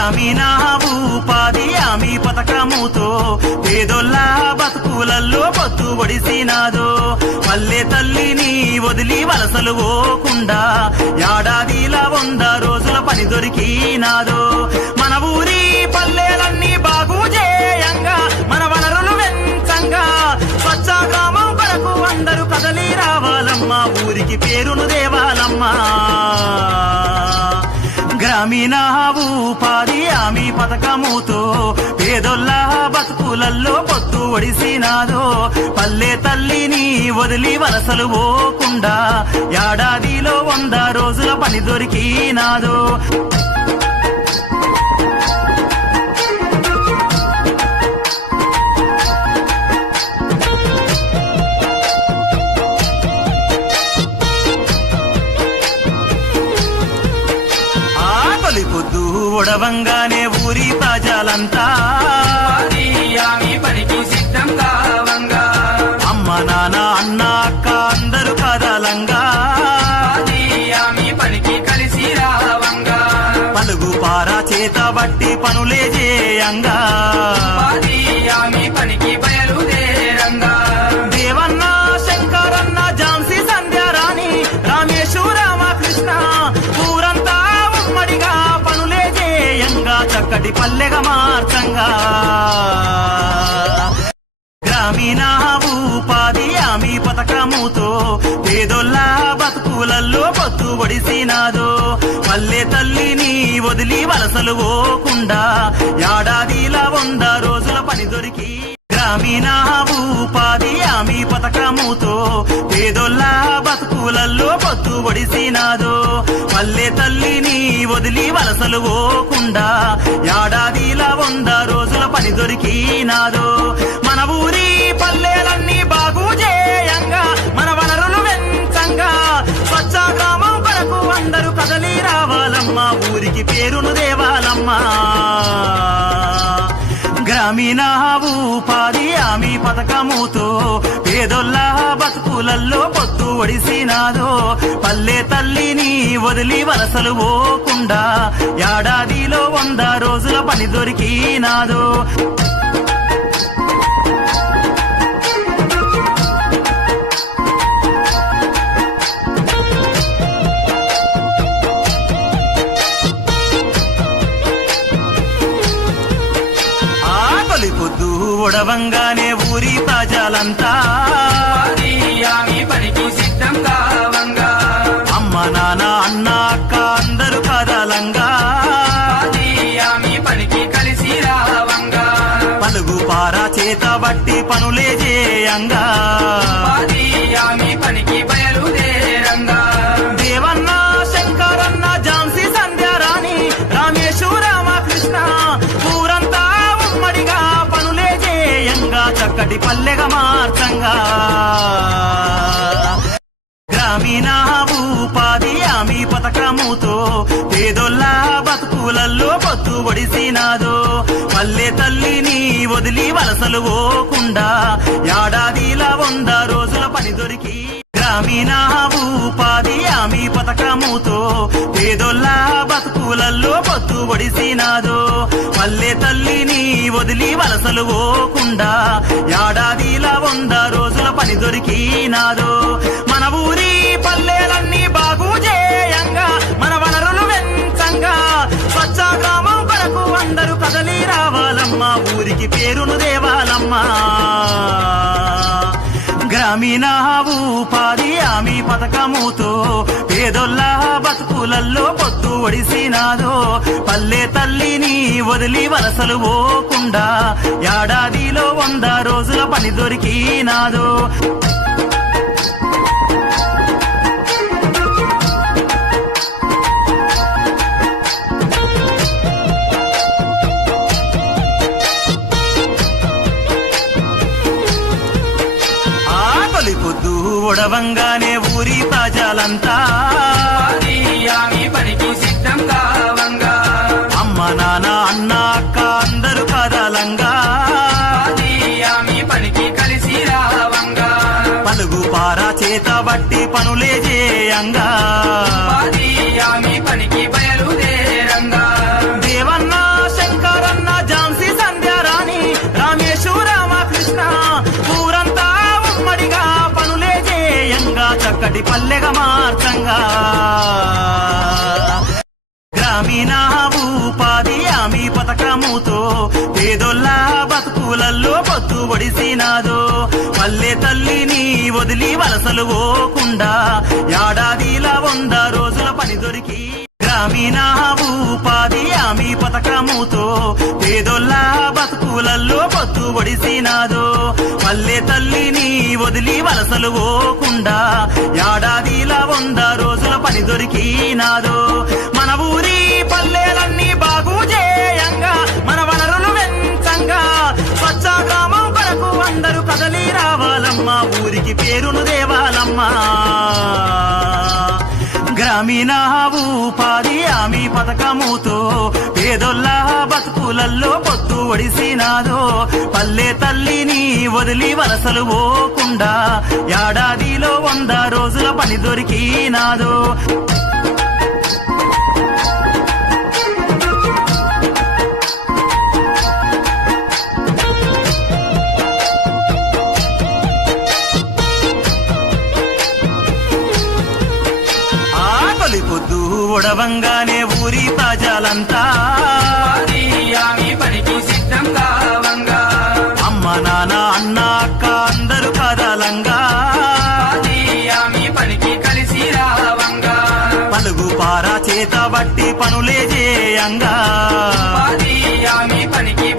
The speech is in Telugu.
గ్రామీణ ఉపాధి హామీ పథకముతో పేదోళ్ళ బతుకులల్లో పొత్తు ఒడిసినాదో పల్లె తల్లిని వదిలి వలసలు పోకుండా ఏడాదిలా 100 రోజుల పని దొరికినాదో మన ఊరి పల్లెలన్నీ బాగు చేయంగా మన వనరులు వెంచంగా స్వచ్ఛ గ్రామం కొరకు అందరూ కదలి రావాలమ్మా ఊరికి పేరును దేవాలమ్మా గ్రామీణ ఉపాధి హామీ పథకముతో పేదోళ్ళ బతుకులల్లో పొత్తు ఒడిసినాదో పల్లె తల్లిని వదిలి వలసలు పోకుండా ఏడాదిలో 100 రోజుల పని దొరికినాదో పొద్దు ఒడవంగానే ఊరి ప్రజలంతా పనికి సిద్ధం కావంగా అమ్మ నాన్న అన్న అక్క అందరూ కదలంగా పనికి కలిసి రావంగా పలుగు పారా చేత బట్టి పనులే చేయంగా పనికి బయలుదేరంగా దేవన్న శంకరన్న ఝాన్సీ సంధ్యారాణి రామేశు రామకృష్ణ ఊరంతా ఉమ్మడిగా పనులే చేయంగా చక్కటి పల్లెగా మార్చంగా గ్రామీణ ఉపాధి హామీ పథకముతో పేదోళ్ళ బతుకులల్లో పొత్తు ఒడిసినాదో పల్లె తల్లిని వదిలి వలసలు పోకుండా ఏడాదిలా 100 రోజుల పని దొరికి గ్రామీణ ఉపాధి హామీ పథకముతో పేదోళ్ళ బతుకులల్లో పొత్తు ఒడిసినాదో పల్లె తల్లిని వదిలి వలసలు పోకుండా ఏడాదిలా 100 రోజుల పని దొరికినాదో మన ఊరి పల్లెలన్నీ బాగు చేయంగా మన వనరులు వెంచంగా స్వచ్ఛ గ్రామం కొరకు అందరూ కదలి రావాలమ్మా ఊరికి పేరును దేవాలమ్మా గ్రామీణ ఉపాధి హామీ పథకముతో పేదోళ్ళ బతుకులల్లో పొత్తు ఒడిసినాదో పల్లె తల్లిని వదిలి వలసలు పోకుండా ఏడాదిలో 100 రోజుల పని దొరికినాదో పొద్దు ఒడవంగానే ఊరి ప్రజలంతా పనికి సిద్ధం కావంగా అమ్మ నాన్న అన్న అక్క అందరూ కదలంగా పనికి కలిసి రావంగా పలుగు పారా చేత బట్టి పనులే చేయంగా పనికి బయలుదేరంగా దేవన్న శంకరన్న ఝాన్సీ సంధ్యారాణి రామేశు రామకృష్ణ ఊరంతా ఉమ్మడిగా పనులే చేయంగా చక్కటి పల్లెగా మార్చంగా గ్రామీణ ఉపాధి హామీ పథకముతో పేదోళ్ళ బతుకులల్లో పొత్తు ఒడిసినాదో పల్లె తల్లిని వదిలి వలసలు పోకుండా ఏడాదిలా 100 రోజుల పని దొరికి గ్రామీణ ఉపాధి హామీ పథకముతో పేదోళ్ళ బతుకులల్లో పొత్తు ఒడిసినాదో పల్లె తల్లిని వదిలి వలసలు పోకుండా ఏడాదిలా 100 రోజుల పని దొరికినాదో మన ఊరి పల్లెలన్నీ బాగు చేయంగా మన వనరులు వెంచంగా స్వచ్ఛ గ్రామం కొరకు అందరూ కదలి రావాలమ్మా ఊరికి పేరును దేవాలమ్మా గ్రామీణ ఉపాధి హామీ పథకముతో పేదోళ్ళ బతుకులల్లో పొత్తు ఒడిసినాదో పల్లె తల్లిని వదిలి వలసలు పోకుండా ఏడాదిలో 100 రోజుల పని దొరికినాదో పొద్దు ఒడవంగానే ఊరి ప్రజలంతా పనికి సిద్ధం కావంగా అమ్మ నాన్న అన్న అక్క అందరూ కదలంగా పనికి కలిసి రావంగా పలుగు పారా చేత బట్టి పనులే చేయంగా పనికి బయలుదేరంగా దేవన్న పల్లెగా మార్చంగా గ్రామీణ ఉపాధి హామీ పథకముతో పేదోళ్ళ బతుకులల్లో పొత్తు ఒడిసినాదో పల్లె తల్లిని వదిలి వలసలు పోకుండా ఏడాదిలా 100 రోజుల పని దొరికి గ్రామీణ ఉపాధి హామీ పథకముతో పేదోళ్ళ బతుకులల్లో పొత్తు ఒడిసినాదో పల్లె తల్లిని వదిలి వలసలు పోకుండా ఏడాదిలా 100 రోజుల పని దొరికినాదో మన ఊరి పల్లెలన్నీ బాగు చేయంగా మన వనరులు వెంచంగా స్వచ్ఛ గ్రామం కొరకు అందరూ కదలి రావాలమ్మా ఊరికి పేరును దేవాలమ్మా గ్రామీణ ఉపాధి హామీ పథకముతో పేదోళ్ళ బతుకులల్లో పొత్తు ఒడిసినాదో పల్లె తల్లిని వదిలి వలసలు పోకుండా ఏడాదిలో 100 రోజుల పని దొరికినాదో పొద్దు ఒడవంగానే ఊరి ప్రజలంతా ఉపాధి హామీ పనికి సిద్ధం కావంగా అమ్మ నాన్న అన్న అక్క అందరూ కదలంగా ఉపాధి హామీ పనికి కలిసి రావంగా పలుగు పారా చేత బట్టి పనులే చేయంగా ఉపాధి హామీ పనికి